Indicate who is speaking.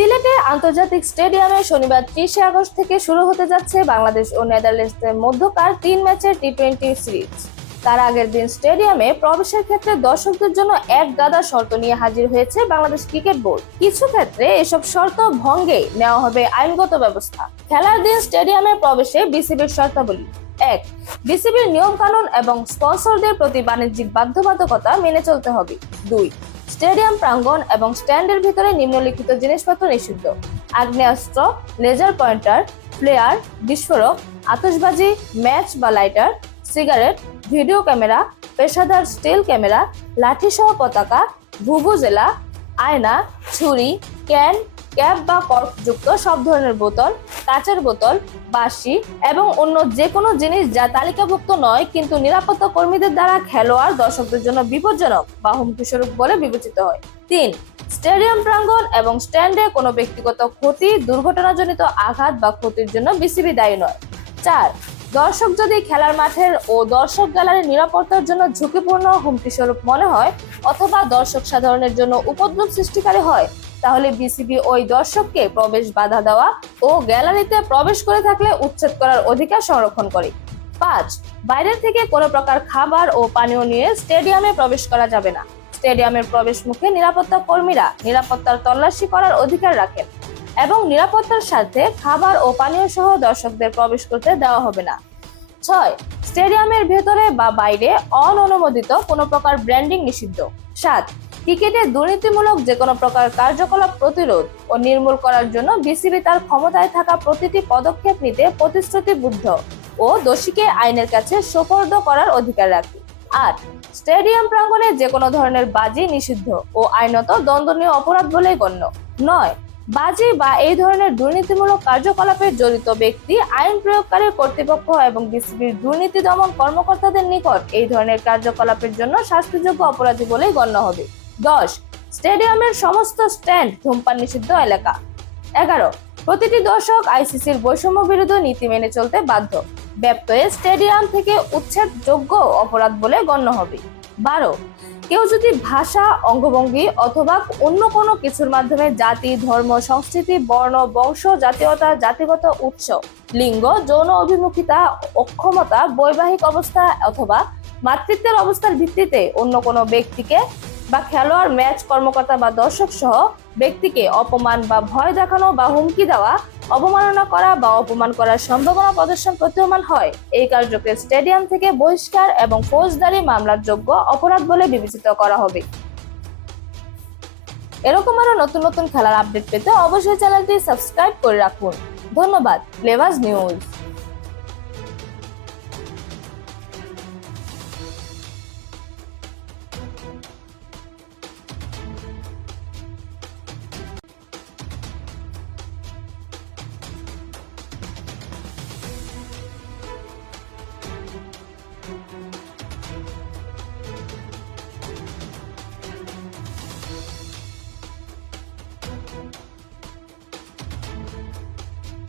Speaker 1: সিলেটে আন্তর্জাতিক স্টেডিয়ামে শনিবার ত্রিশে আগস্ট থেকে শুরু হতে যাচ্ছে বাংলাদেশ ও নেদারল্যান্ডসের মধ্যকার তিন ম্যাচের টি টোয়েন্টি সিরিজ। তার আগের দিন স্টেডিয়ামে প্রবেশের ক্ষেত্রে দর্শকদের জন্য এক গাদা শর্ত নিয়ে হাজির হয়েছে বাংলাদেশ ক্রিকেট বোর্ড। কিছু ক্ষেত্রে এসব শর্ত ভঙ্গে নেওয়া হবে আইনগত ব্যবস্থা। খেলার দিন স্টেডিয়ামে প্রবেশে বিসিবির শর্তাবলী। এক, বিসিবির নিয়ম কানুন এবং স্পন্সরদের প্রতি বাণিজ্যিক বাধ্যবাধকতা মেনে চলতে হবে। দুই স্টেডিয়াম প্রাঙ্গণ এবং স্ট্যান্ডের ভিতরে নিম্নলিখিত জিনিসপত্র নিষিদ্ধ। আগ্নেয়াস্ত্র, লেজার পয়েন্টার প্লেয়ার বিস্ফোরক, আতশবাজি, ম্যাচ বা লাইটার, সিগারেট, ভিডিও ক্যামেরা, পেশাদার স্টিল ক্যামেরা, লাঠিসহ পতাকা ভুভুজেলা আয়না, ছুরি, ক্যান ক্যাপ বা কর্কযুক্ত সব ধরনের বোতল, কাচের বোতল, বাঁশি এবং অন্য যে কোনো জিনিস যা তালিকাভুক্ত নয়, কিন্তু নিরাপত্তা কর্মীদের দ্বারা খেলোয়াড় দর্শকদের জন্য বিপজ্জনক বা হুমকিস্বরূপ বলে বিবেচিত হয়। তিন, স্টেডিয়াম প্রাঙ্গণ এবং স্ট্যান্ডে কোনো ব্যক্তিগত ক্ষতি, দুর্ঘটনাজনিত আঘাত বা ক্ষতির জন্য বিসিবি দায়ী নয়। চার, দর্শক যদি খেলার মাঠের ও দর্শক গ্যালারির নিরাপত্তার জন্য ঝুঁকিপূর্ণ, হুমকিস্বরূপ মনে হয়, অথবা দর্শক সাধারণের জন্য উপদ্রব সৃষ্টিকারী হয় তাহলে বিসিবি ওই দর্শককে প্রবেশ বাধা দেওয়া ও গ্যালারিতে প্রবেশ করে থাকলে উচ্ছেদ করার অধিকার সংরক্ষণ করে। পাঁচ, বাইরের থেকে কোনো প্রকার খাবার ও পানীয় নিয়ে স্টেডিয়ামে প্রবেশ করা যাবে না। স্টেডিয়ামের প্রবেশ মুখে নিরাপত্তা কর্মীরা নিরাপত্তার তল্লাশি করার অধিকার রাখেন এবং নিরাপত্তার সাথে খাবার ও পানীয় সহ দর্শকদের প্রবেশ করতে দেওয়া হবে না। ছয়, স্টেডিয়ামের ভেতরে বা বাইরে অননুমোদিত কোনো প্রকার ব্র্যান্ডিং নিষিদ্ধ। সাত ক্রিকেটে দুর্নীতিমূলক যে কোনো প্রকার কার্যকলাপ প্রতিরোধ ও নির্মূল করার জন্য বিসিবি তার ক্ষমতায় থাকা প্রতিটি পদক্ষেপ নিতে প্রতিশ্রুতিবদ্ধ ও দোষীকে আইনের কাছে সোপর্দ করার অধিকার রাখে। আট, স্টেডিয়াম প্রাঙ্গণে যে কোনো ধরনের বাজি নিষিদ্ধ ও আইনত দণ্ডনীয় অপরাধ বলেই গণ্য। নয় বাজি বা এই ধরনের দুর্নীতিমূলক কার্যকলাপে জড়িত ব্যক্তি, আইন প্রয়োগকারী কর্তৃপক্ষ এবং বিসিবির দুর্নীতি দমন কর্মকর্তাদের নিকট এই ধরনের কার্যকলাপের জন্য শাস্তিযোগ্য অপরাধী বলে গণ্য হবে। দশ, স্টেডিয়ামের সমস্ত স্ট্যান্ড ধূমপান নিষিদ্ধ এলাকা। এগারো, প্রতিটি দর্শক আইসিসির বৈষম্য বিরোধী নীতি মেনে চলতে বাধ্য। ব্যত্যয়ে স্টেডিয়াম থেকে উচ্ছেদযোগ্য অপরাধ বলে গণ্য হবে। বারো কেউ যদি ভাষা, অঙ্গভঙ্গি অথবা অন্য কোনো কিছুর মাধ্যমে জাতি, ধর্ম, সংস্কৃতি, বর্ণ, বংশ, জাতীয়তা, জাতিগত উৎস, লিঙ্গ, যৌন অভিমুখিতা, অক্ষমতা, বৈবাহিক অবস্থা অথবা মাতৃত্বের অবস্থার ভিত্তিতে অন্য কোনো ব্যক্তিকে বা খেলোয়াড়, ম্যাচ কর্মকর্তা বা দর্শক সহ ব্যক্তিকে অপমান বা ভয় দেখানো বা হুমকি দেওয়া, অবমাননা করা বা অপমান করার সম্ভাবনা প্রদর্শন প্রতীয়মান হয়। এই কার্যকে স্টেডিয়াম থেকে বহিষ্কার এবং ফৌজদারি মামলার যোগ্য অপরাধ বলে বিবেচিত করা হবে। এরকম আরও নতুন নতুন খেলার আপডেট পেতে অবশ্যই চ্যানেলটি সাবস্ক্রাইব করে রাখুন। ধন্যবাদ লেভাজ নিউজ।